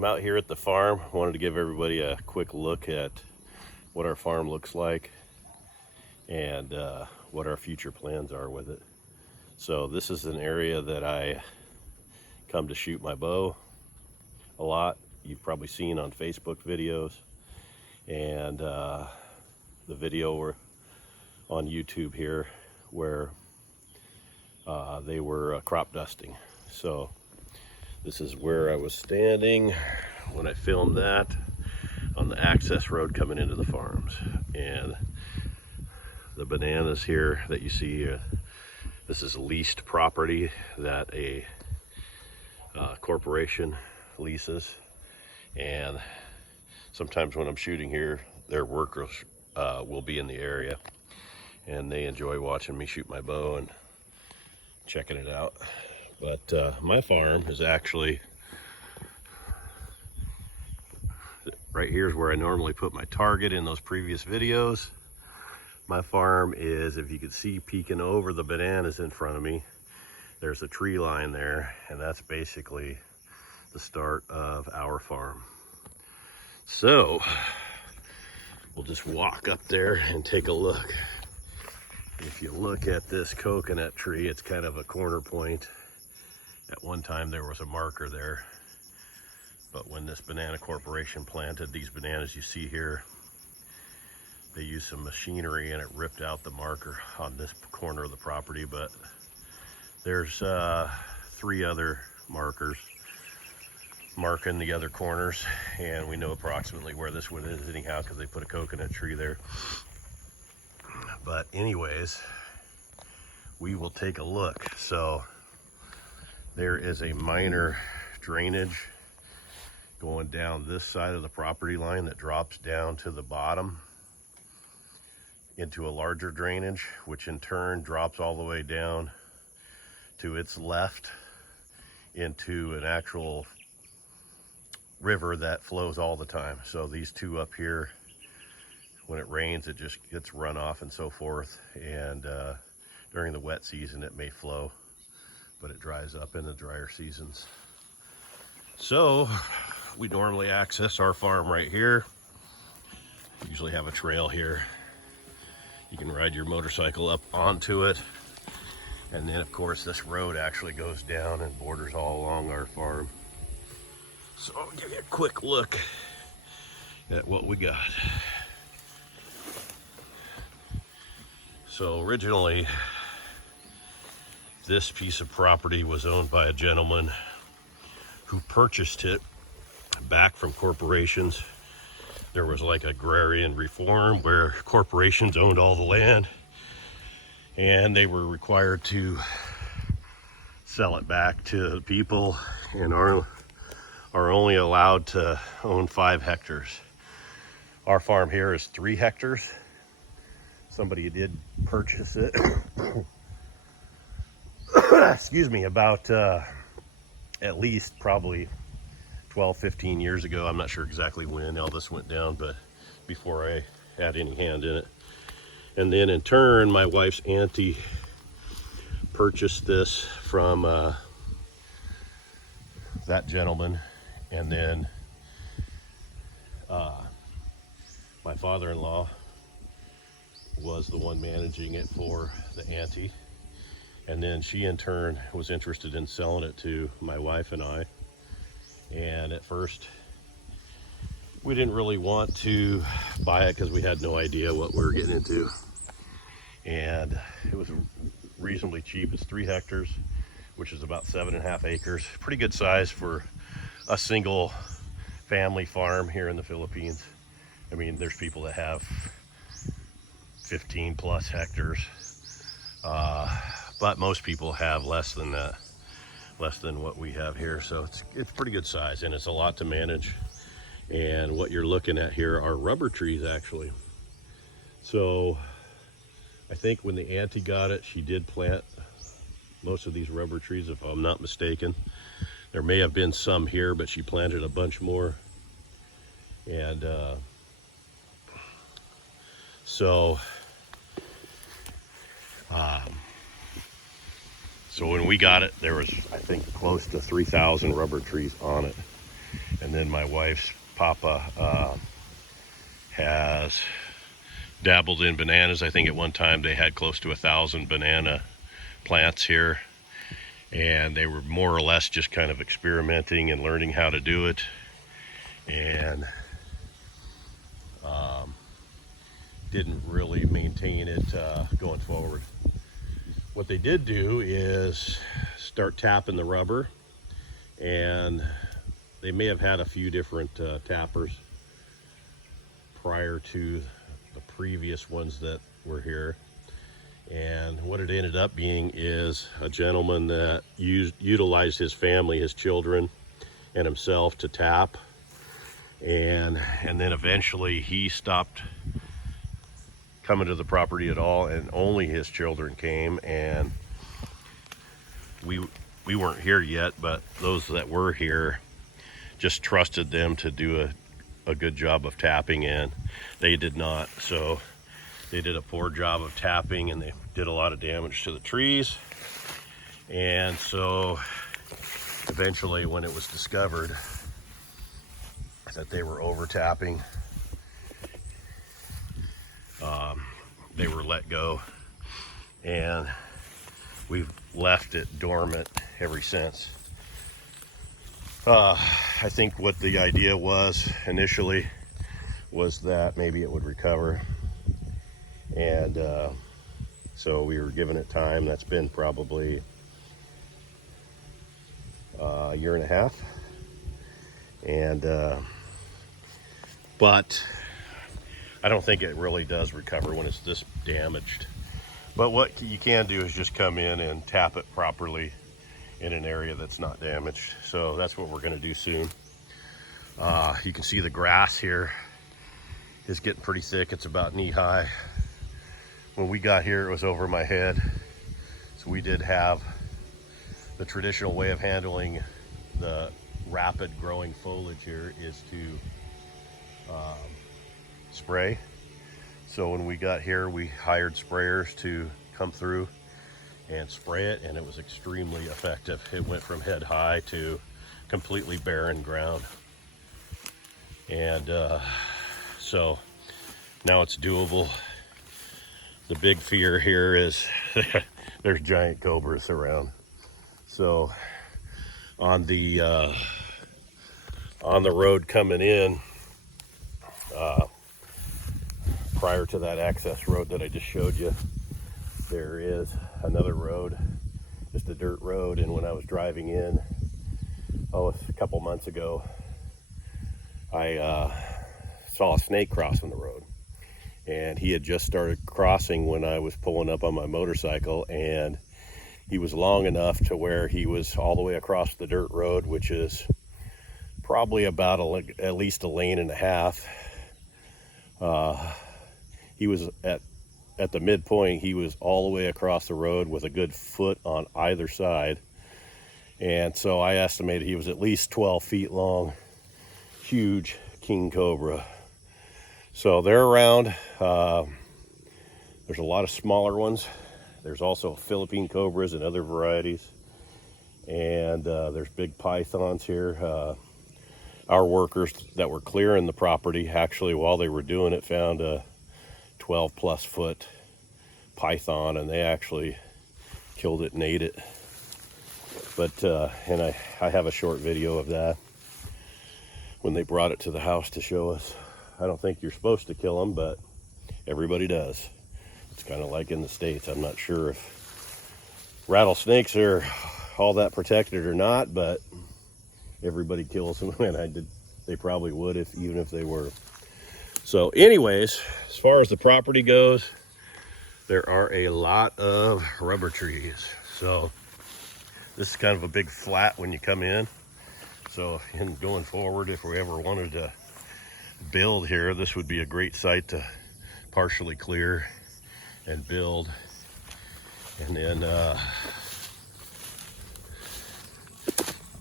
I'm out here at the farm. I wanted to give everybody a quick look at what our farm looks like and what our future plans are with it. So this is an area that I come to shoot my bow a lot. You've probably seen on Facebook videos and the video on YouTube here where they were crop dusting. So this is where I was standing when I filmed that on the access road coming into the farms. And the bananas here that you see, this is leased property that a corporation leases. And sometimes when I'm shooting here, their workers will be in the area and they enjoy watching me shoot my bow and checking it out. But my farm is actually right here is where I normally put my target in those previous videos. My farm is, if you could see peeking over the bananas in front of me, there's a tree line there, and that's basically the start of our farm. So we'll just walk up there and take a look. If you look at this coconut tree, it's kind of a corner point. At one time there was a marker there, but when this banana corporation planted these bananas you see here, they used some machinery and it ripped out the marker on this corner of the property. But there's 3 other markers marking the other corners, and we know approximately where this one is anyhow because they put a coconut tree there. But anyways, we will take a look. So there is a minor drainage going down this side of the property line that drops down to the bottom into a larger drainage, which in turn drops all the way down to its left into an actual river that flows all the time. So these two up here, when it rains, it just gets runoff and so forth. And during the wet season, it may flow, but it dries up in the drier seasons. So we normally access our farm right here. Usually have a trail here. You can ride your motorcycle up onto it. And then of course this road actually goes down and borders all along our farm. So I'll give you a quick look at what we got. So originally, this piece of property was owned by a gentleman who purchased it back from corporations. There was like agrarian reform where corporations owned all the land and they were required to sell it back to the people and are only allowed to own 5 hectares. Our farm here is 3 hectares. Somebody did purchase it excuse me, about at least probably 12-15 years ago. I'm not sure exactly when all this went down, but before I had any hand in it. And then in turn, my wife's auntie purchased this from that gentleman, and then my father-in-law was the one managing it for the auntie. And then she in turn was interested in selling it to my wife and I. And at first we didn't really want to buy it because we had no idea what we were getting into. And it was reasonably cheap. It's 3 hectares, which is about 7.5 acres. Pretty good size for a single family farm here in the Philippines. I mean, there's people that have 15 plus hectares. But most people have less than that, less than what we have here. So it's pretty good size, and it's a lot to manage. And what you're looking at here are rubber trees actually. So I think when the auntie got it, she did plant most of these rubber trees, if I'm not mistaken. There may have been some here, but she planted a bunch more. And so when we got it, there was, I think, close to 3,000 rubber trees on it. And then my wife's papa has dabbled in bananas. I think at one time they had close to 1,000 banana plants here, and they were more or less just kind of experimenting and learning how to do it, and didn't really maintain it going forward. What they did do is start tapping the rubber, and they may have had a few different tappers prior to the previous ones that were here. And what it ended up being is a gentleman that utilized his family, his children, and himself to tap. And then eventually he stopped coming to the property at all, and only his children came. And we weren't here yet, but those that were here just trusted them to do a good job of tapping, and they did not. So they did a poor job of tapping, and they did a lot of damage to the trees. And so eventually, when it was discovered that they were over tapping, they were let go, and we've left it dormant ever since. I think what the idea was initially was that maybe it would recover, and so we were giving it time. That's been probably a year and a half, and but I don't think it really does recover when it's this damaged. But what you can do is just come in and tap it properly in an area that's not damaged. So that's what we're going to do soon. You can see the grass here is getting pretty thick. It's about knee high. When we got here, it was over my head. So we did have the traditional way of handling the rapid growing foliage here is to spray. So when we got here, we hired sprayers to come through and spray it, and it was extremely effective. It went from head high to completely barren ground. And so now it's doable. The big fear here is there's giant cobras around. So on the road coming in, prior to that access road that I just showed you, there is another road, just a dirt road. And when I was driving in, a couple months ago, I saw a snake crossing the road, and he had just started crossing when I was pulling up on my motorcycle, and he was long enough to where he was all the way across the dirt road, which is probably about at least a lane and a half. He was at the midpoint. He was all the way across the road with a good foot on either side. And so I estimated he was at least 12 feet long. Huge king cobra. So they're around. There's a lot of smaller ones. There's also Philippine cobras and other varieties. And there's big pythons here. Our workers that were clearing the property, actually while they were doing it, found a 12+ foot python, and they actually killed it and ate it. But and I have a short video of that when they brought it to the house to show us. I don't think you're supposed to kill them, but everybody does. It's kind of like in the States. I'm not sure if rattlesnakes are all that protected or not, but everybody kills them, and they probably would even if they were. So anyways, as far as the property goes, there are a lot of rubber trees. So this is kind of a big flat when you come in. So going forward, if we ever wanted to build here, this would be a great site to partially clear and build. And then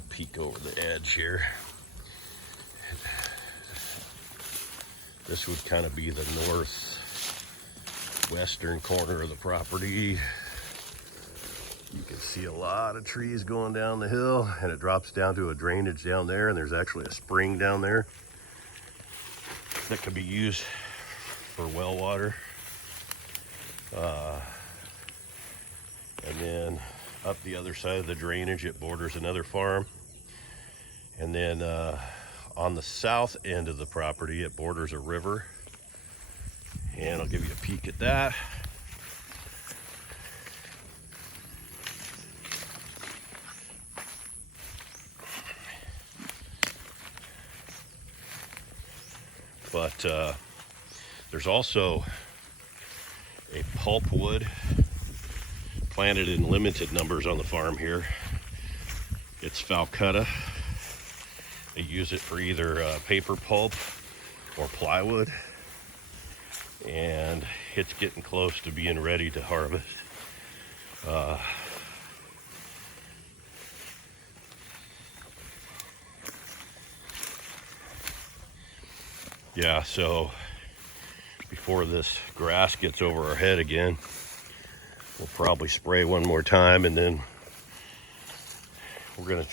peek over the edge here. This would kind of be the northwestern corner of the property. You can see a lot of trees going down the hill, and it drops down to a drainage down there, and there's actually a spring down there that could be used for well water. And then up the other side of the drainage, it borders another farm. And then on the south end of the property, it borders a river. And I'll give you a peek at that. But there's also a pulpwood planted in limited numbers on the farm here. It's Falcata. They use it for either paper pulp or plywood, and it's getting close to being ready to harvest. Yeah, so before this grass gets over our head again, we'll probably spray one more time, and then we're gonna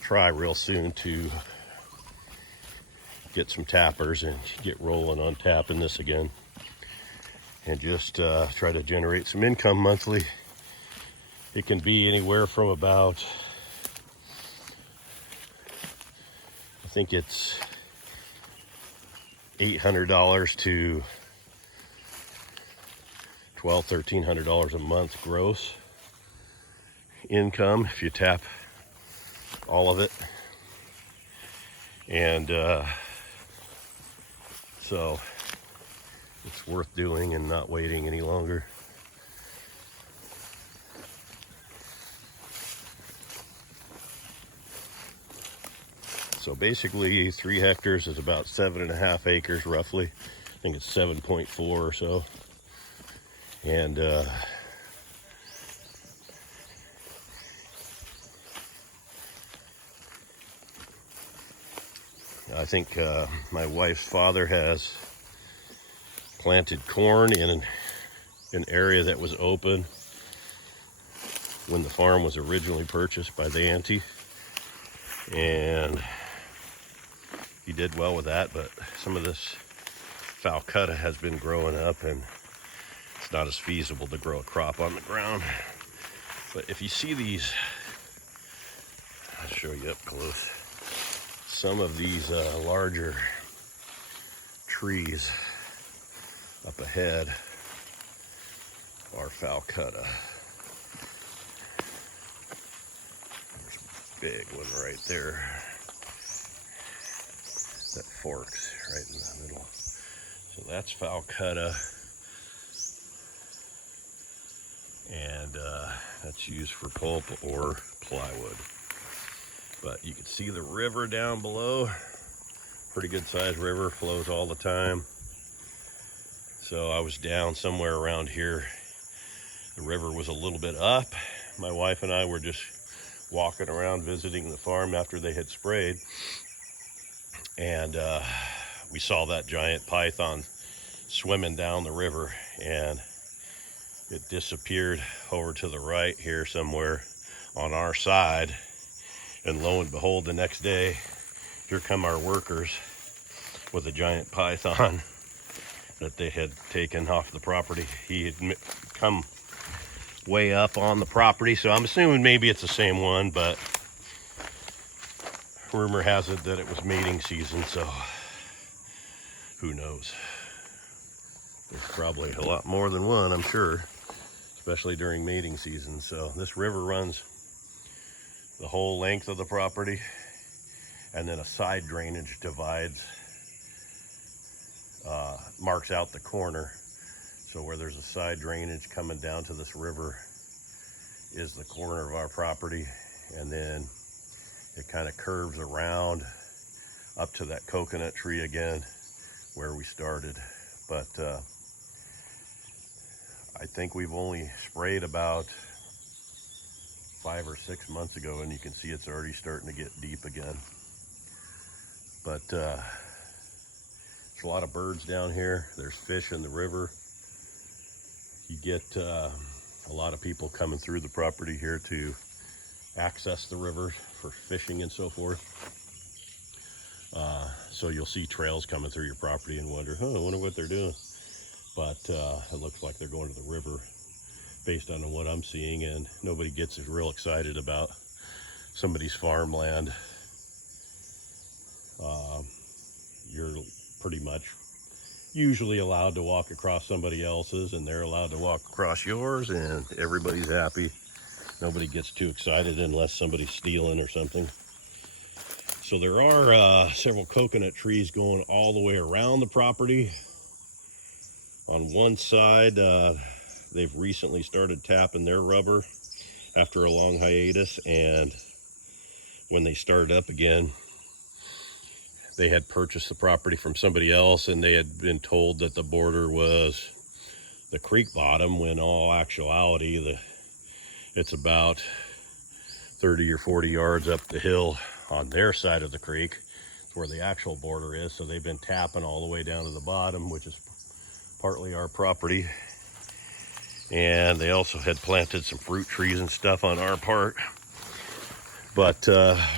try real soon to get some tappers and get rolling on tapping this again, and just try to generate some income monthly. It can be anywhere from about, I think it's $800 to $1,200–1,300 a month gross income if you tap all of it. And so it's worth doing and not waiting any longer. So basically 3 hectares is about 7.5 acres roughly. I think it's 7.4 or so. And I think my wife's father has planted corn in an area that was open when the farm was originally purchased by the auntie, and he did well with that. But some of this Falcata has been growing up, and it's not as feasible to grow a crop on the ground. But if you see these, I'll show you up close. Some of these larger trees up ahead are Falcata. There's a big one right there that forks right in the middle. So that's Falcata, and that's used for pulp or plywood. But you can see the river down below. Pretty good sized river, flows all the time. So I was down somewhere around here. The river was a little bit up. My wife and I were just walking around visiting the farm after they had sprayed. And we saw that giant python swimming down the river, and it disappeared over to the right here somewhere on our side. And lo and behold, the next day, here come our workers with a giant python that they had taken off the property. He had come way up on the property, so I'm assuming maybe it's the same one, but rumor has it that it was mating season, so who knows. There's probably a lot more than one, I'm sure, especially during mating season. So this river runs the whole length of the property, and then a side drainage divides, marks out the corner. So where there's a side drainage coming down to this river is the corner of our property, and then it kind of curves around up to that coconut tree again where we started. But I think we've only sprayed about 5 or 6 months ago, and you can see it's already starting to get deep again. But there's a lot of birds down here. There's fish in the river. You get A lot of people coming through the property here to access the river for fishing and so forth. So you'll see trails coming through your property and wonder, I wonder what they're doing. But it looks like they're going to the river based on what I'm seeing, and nobody gets real excited about somebody's farmland. You're pretty much usually allowed to walk across somebody else's, and they're allowed to walk across yours, and everybody's happy. Nobody gets too excited unless somebody's stealing or something. So there are several coconut trees going all the way around the property. On one side, they've recently started tapping their rubber after a long hiatus, and when they started up again, they had purchased the property from somebody else, and they had been told that the border was the creek bottom, when in all actuality it's about 30 or 40 yards up the hill on their side of the creek. It's where the actual border is. So they've been tapping all the way down to the bottom, which is partly our property. And they also had planted some fruit trees and stuff on our part. But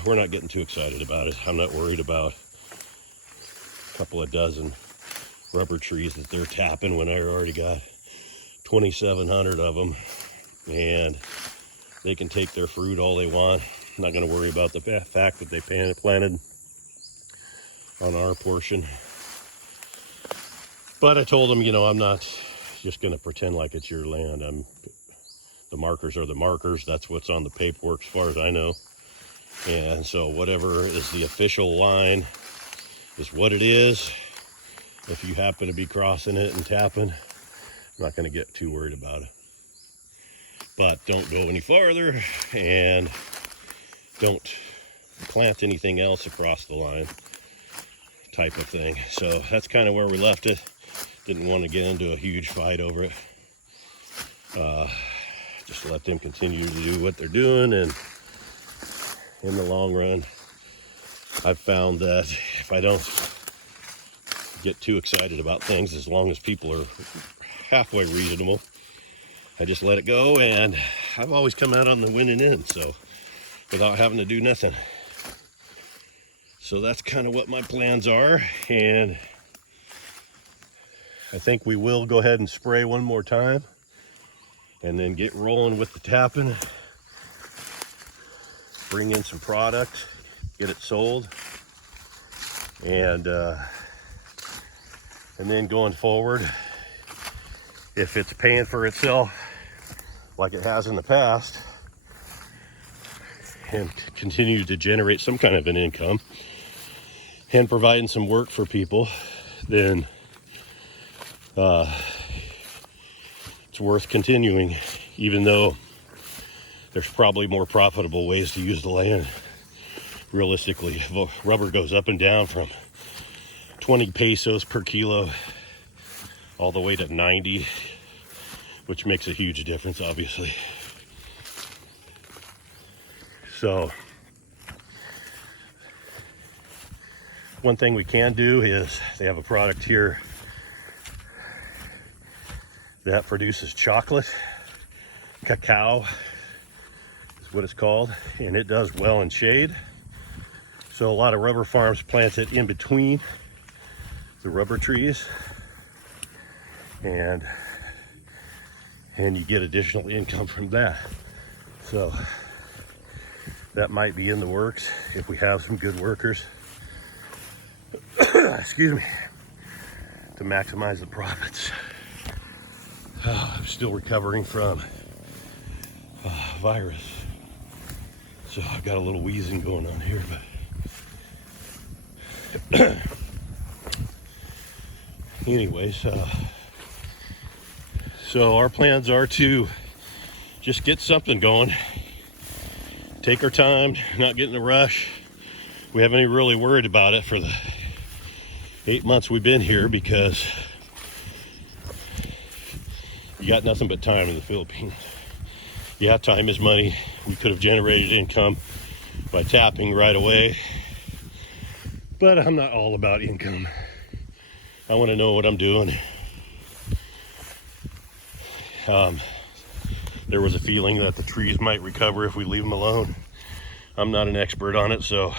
we're not getting too excited about it. I'm not worried about a couple of dozen rubber trees that they're tapping when I already got 2,700 of them. And they can take their fruit all they want. I'm not going to worry about the fact that they planted on our portion. But I told them, I'm not just going to pretend like it's your land. The markers are the markers. That's what's on the paperwork as far as I know. And so whatever is the official line is what it is. If you happen to be crossing it and tapping, I'm not going to get too worried about it. But don't go any farther, and don't plant anything else across the line, type of thing. So that's kind of where we left it. Didn't want to get into a huge fight over it. Just let them continue to do what they're doing, and in the long run, I've found that if I don't get too excited about things, as long as people are halfway reasonable, I just let it go, and I've always come out on the winning end, so without having to do nothing. So that's kind of what my plans are, and I think we will go ahead and spray one more time and then get rolling with the tapping, bring in some product, get it sold, and then going forward, if it's paying for itself like it has in the past and continue to generate some kind of an income and providing some work for people, then it's worth continuing, even though there's probably more profitable ways to use the land. Realistically, rubber goes up and down from 20 pesos per kilo all the way to 90, which makes a huge difference, obviously. So one thing we can do is they have a product here that produces chocolate. Cacao is what it's called, and it does well in shade. So a lot of rubber farms plant it in between the rubber trees, and you get additional income from that. So that might be in the works if we have some good workers excuse me, to maximize the profits. I'm still recovering from virus, so I've got a little wheezing going on here, but anyways, so our plans are to just get something going, take our time, not get in a rush. We haven't even really worried about it for the 8 months we've been here, because you got nothing but time in the Philippines. Yeah, time is money. We could have generated income by tapping right away, but I'm not all about income. I want to know what I'm doing. there was a feeling that the trees might recover if we leave them alone. I'm not an expert on it, so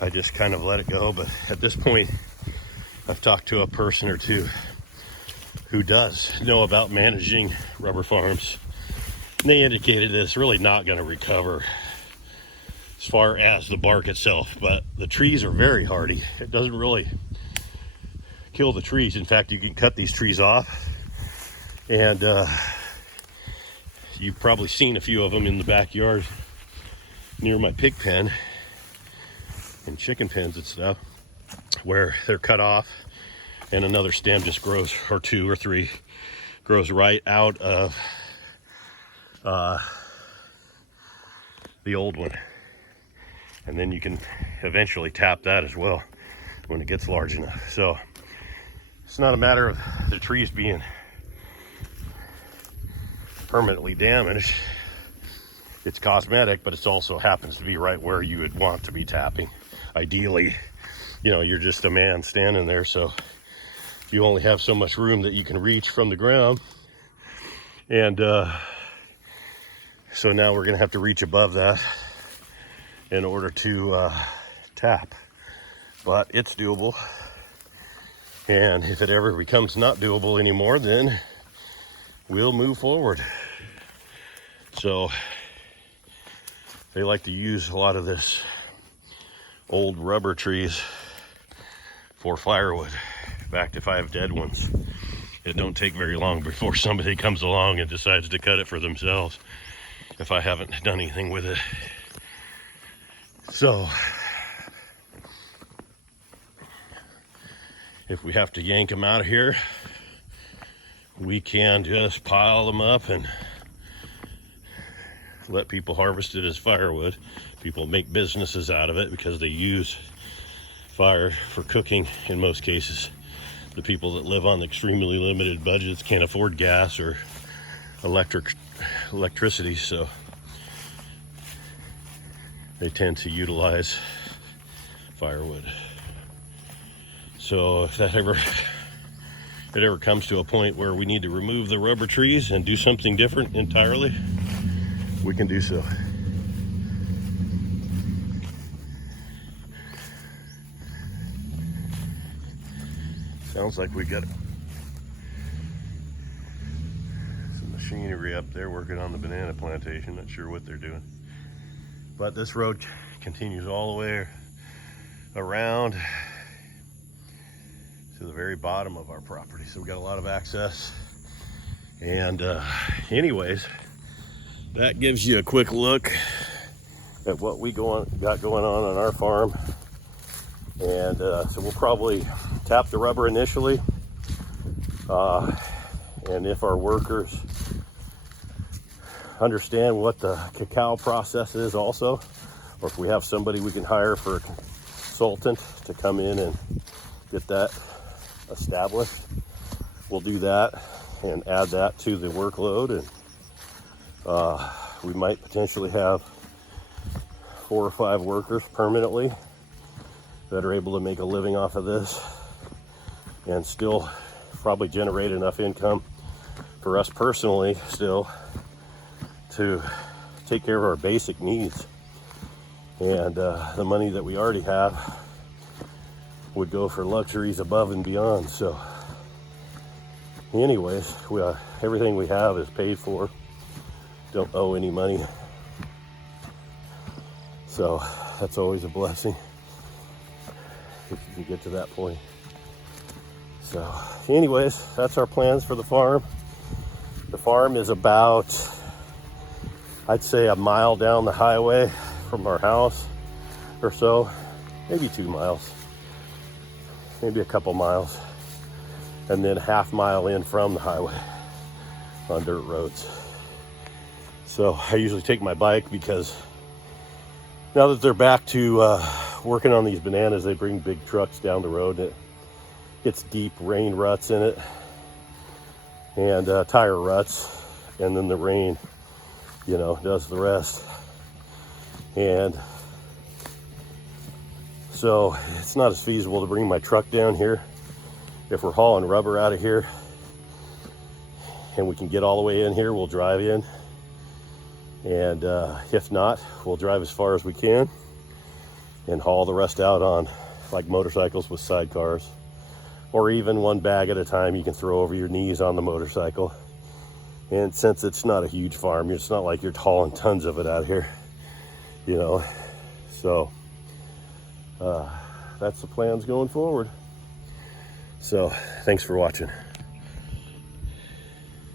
I just kind of let it go. But at this point, I've talked to a person or two who does know about managing rubber farms. And they indicated that it's really not going to recover as far as the bark itself, but the trees are very hardy. It doesn't really kill the trees. In fact, you can cut these trees off, and you've probably seen a few of them in the backyard near my pig pen and chicken pens and stuff, where they're cut off and another stem just grows, or two or three, grows right out of the old one. And then you can eventually tap that as well when it gets large enough. So it's not a matter of the trees being permanently damaged. It's cosmetic, but it also happens to be right where you would want to be tapping. Ideally, you know, you're just a man standing there, so you only have so much room that you can reach from the ground. And so now we're gonna have to reach above that in order to tap. But it's doable. And if it ever becomes not doable anymore, then we'll move forward. So they like to use a lot of this old rubber trees for firewood. In fact, if I have dead ones, it don't take very long before somebody comes along and decides to cut it for themselves if I haven't done anything with it. So if we have to yank them out of here, we can just pile them up and let people harvest it as firewood. People make businesses out of it because they use fire for cooking in most cases. The people that live on extremely limited budgets can't afford gas or electricity, so they tend to utilize firewood. So if it ever comes to a point where we need to remove the rubber trees and do something different entirely, we can do so. Sounds like we got some machinery up there working on the banana plantation. Not sure what they're doing. But this road continues all the way around to the very bottom of our property. So we got a lot of access. And anyways, that gives you a quick look at what we got going on our farm. And so we'll probably tap the rubber initially. And if our workers understand what the cacao process is also, or if we have somebody we can hire for a consultant to come in and get that established, we'll do that and add that to the workload. And we might potentially have 4 or 5 workers permanently that are able to make a living off of this and still probably generate enough income for us personally still to take care of our basic needs. And the money that we already have would go for luxuries above and beyond. So anyways, everything we have is paid for. Don't owe any money. So that's always a blessing if you can get to that point. So anyways, that's our plans for the farm. The farm is about, I'd say, a mile down the highway from our house or so, maybe 2 miles, maybe a couple miles, and then half mile in from the highway on dirt roads. So I usually take my bike because now that they're back to working on these bananas, they bring big trucks down the road and it gets deep rain ruts in it and tire ruts, and then the rain, you know, does the rest. And so it's not as feasible to bring my truck down here if we're hauling rubber out of here. and we can get all the way in here, we'll drive in. And if not, we'll drive as far as we can and haul the rest out on like motorcycles with sidecars, or even one bag at a time you can throw over your knees on the motorcycle. And since it's not a huge farm, it's not like you're hauling tons of it out here, you know. So that's the plans going forward. So thanks for watching.